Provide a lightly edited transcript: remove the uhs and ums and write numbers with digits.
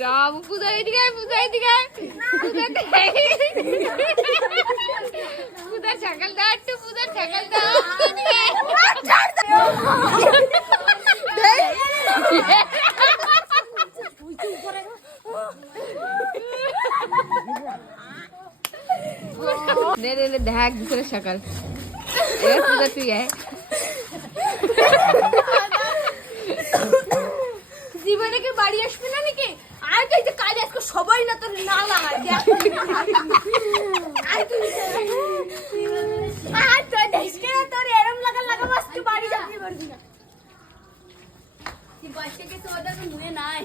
রাম পূজায় দিকে পূজার ছাগল দা একটু পূজার ছাগল দা দে দে দে দেখ দুসরে সকাল এবার পূজা তুই আয় জীবনে কি বাড়ি আসবে না নাকি আর তুই যে কাজ আজকে সবাই না তোর না লাগায় দেখ আর তুই আর তো দেশকে তোর এরম লাগাবো আজকে বাড়ি যাবি পারবি না তুই বাচ্চাকে তো ওটা তো মুয়ে নাই